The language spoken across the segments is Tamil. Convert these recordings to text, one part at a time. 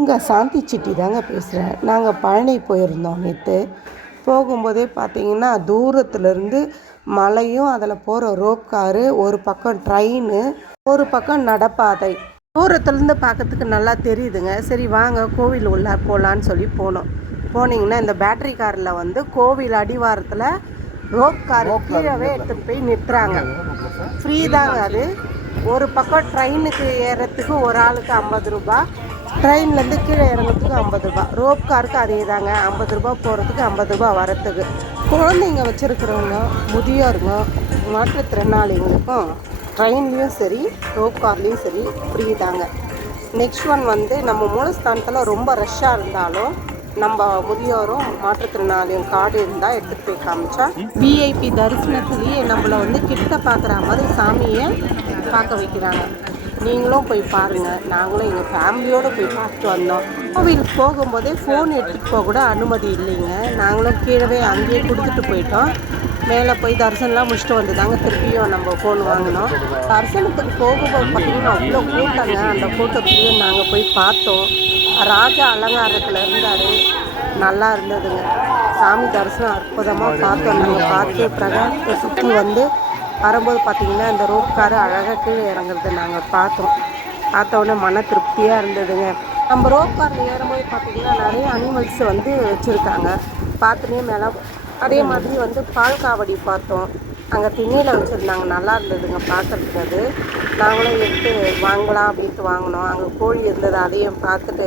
இங்கே சாந்தி சிட்டி தாங்க பேசுகிறேன். நாங்கள் பழனி போயிருந்தோம் நேற்று. போகும்போதே பார்த்தீங்கன்னா தூரத்துலேருந்து மலையும் அதில் போகிற ரோப் காரு, ஒரு பக்கம் ட்ரெயின், ஒரு பக்கம் நடப்பாதை. தூரத்துலேருந்து பார்க்கறதுக்கு நல்லா தெரியுதுங்க. சரி வாங்க கோவில் உள்ள போகலான்னு சொல்லி போனோம். போனீங்கன்னா இந்த பேட்டரி காரில் வந்து கோவில் அடிவாரத்தில் ரோப் கார் கீழவே எடுத்துகிட்டு போய் நிறுத்துறாங்க. ஃப்ரீ தாங்க அது. ஒரு பக்கம் ட்ரெயினுக்கு ஏறத்துக்கு ஒரு ஆளுக்கு 50 ரூபா, ட்ரெயின்லேருந்து கீழே இறங்கிறதுக்கு 50 ரூபா, ரோப் காருக்கு அதே தாங்க 50 ரூபா போகிறதுக்கு 50 ரூபா வரத்துக்கு. குழந்தைங்க வச்சுருக்கிறவங்க, முதியோருங்க, மாற்றுத்திறனாளிகளுக்கும் ட்ரெயின்லேயும் சரி ரோப் கார்லேயும் சரி ஃப்ரீ தாங்க. நெக்ஸ்ட் ஒன் வந்து நம்ம மூலஸ்தானத்தில் ரொம்ப ரஷ்ஷாக இருந்தாலும் நம்ம முதியோரும் மாற்றுத்திறனாளியும் கார்டு இருந்தால் எடுத்துகிட்டு போய் காமிச்சா விஐபி தரிசனத்துலேயே நம்மளை வந்து கிட்ட பார்க்குற மாதிரி சாமியை பார்க்க வைக்கிறாங்க. நீங்களும் போய் பாருங்கள். நாங்களும் எங்கள் ஃபேமிலியோடு போய் பார்த்துட்டு வந்தோம். கோவிலுக்கு போகும்போதே ஃபோன் எடுத்துகிட்டு போக கூட அனுமதி இல்லைங்க. நாங்களும் கீழே அங்கேயே கொடுத்துட்டு போயிட்டோம். மேலே போய் தரிசனம்லாம் முடிச்சுட்டு வந்து தாங்க திருப்பியும் நம்ம ஃபோன் வாங்கினோம். தரிசனத்துக்கு போகும்போது பார்த்திங்கன்னா அவ்வளோ கூட்டங்க. அந்த கூட்டத்துலேயே நாங்கள் போய் பார்த்தோம். ராஜா அலங்காரத்தில் இருந்தார். நல்லா இருந்ததுங்க. சாமி தரிசனம் அற்புதமாக பார்த்தோம். நாங்கள் பார்த்து பிரகாரத்தை சுற்றி வந்து வரும்போது பார்த்திங்கன்னா இந்த ரோப் காரு அழகாக கீழே இறங்குறது நாங்கள் பார்த்தோம். பார்த்தோன்னே மன திருப்தியாக இருந்ததுங்க. நம்ம ரோப் காரில் ஏறும்போது பார்த்திங்கன்னா நிறைய அனிமல்ஸ் வந்து வச்சுருக்காங்க. பார்த்துனே மேலே அதே மாதிரி வந்து பால் காவடி பார்த்தோம். அங்கே திண்ணையில் வச்சுருந்தாங்க. நல்லா இருந்ததுங்க பார்க்குறதுக்கு. அது நாங்களும் எடுத்து வாங்கலாம் அப்படின்ட்டு வாங்கினோம். அங்கே கோழி இருந்தது, அதையும் பார்த்துட்டு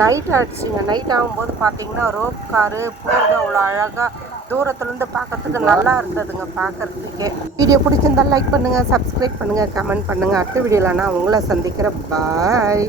நைட் ஆகிடுச்சிங்க. நைட் ஆகும்போது பார்த்திங்கன்னா ரோப் காரு போகிறது அவ்வளோ அழகாக தூரத்துலேருந்து பார்க்கறதுக்கு நல்லா இருந்ததுங்க பார்க்குறதுக்கே. வீடியோ பிடிச்சிருந்தால் லைக் பண்ணுங்கள், சப்ஸ்கிரைப் பண்ணுங்கள், கமெண்ட் பண்ணுங்கள். அடுத்த வீடியோவில் நான் உங்களை சந்திக்கிறேன். பாய்.